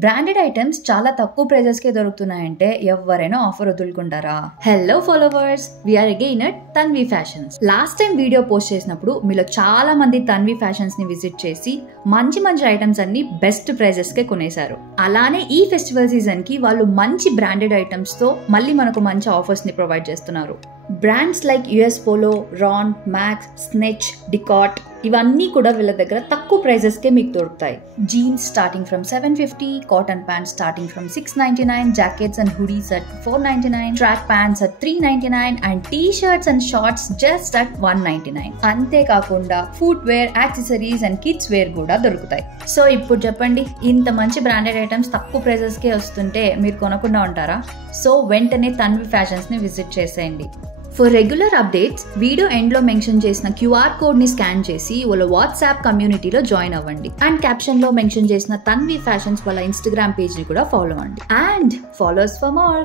Branded items చాలా తక్కువ prices కే దొరుకుతున్నాయంటే ఎవరైనా offer వదులుకుంటారా? Hello followers, we are again at Tanvi fashions. Last time video post చేసినప్పుడు మీలో చాలా మంది తన్వి ఫ్యాషన్స్ ని విజిట్ చేసి మంచి మంచి ఐటమ్స్ అన్ని బెస్ట్ ప్రైజెస్ కే కొనేశారు. అలానే ఈ ఫెస్టివల్ సీజన్ కి వాళ్ళు మంచి బ్రాండెడ్ ఐటమ్స్ తో మళ్ళీ మనకు మంచి ఆఫర్స్ ని ప్రొవైడ్ చేస్తున్నారు. బ్రాండ్స్ లైక్ యుఎస్ పోలో, రాన్, మ్యాక్స్, స్నెచ్, డికాట్ ఇవన్నీ కూడా వీళ్ళ దగ్గర తక్కువ ప్రైజెస్ కే మీకు దొరుకుతాయి. Jeans starting from $750, cotton pants starting from $699, jackets and hoodies at $499, track pants at $399 and T shirts and shorts just at $199. అంతేకాకుండా footwear, accessories and kids wear కూడా దొరుకుతాయి. సో ఇప్పుడు చెప్పండి, ఇంత మంచి బ్రాండెడ్ ఐటమ్స్ తక్కువ ప్రైజెస్ కే వస్తుంటే మీరు కొనకుండా ఉంటారా? సో వెంటనే తన్వి ఫ్యాషన్స్ ని విజిట్ చేసేయండి. For regular updates video end లో మెన్షన్ చేసిన క్యూఆర్ కోడ్ ని స్కాన్ చేసి వాళ్ళ వాట్సాప్ కమ్యూనిటీలో జాయిన్ అవ్వండి. అండ్ క్యాప్షన్ లో మెన్షన్ చేసిన తన్వి ఫ్యాషన్స్ వాళ్ళ ఇన్స్టాగ్రామ్ పేజ్ ని కూడా ఫాలో అవ్వండి. And follows for more.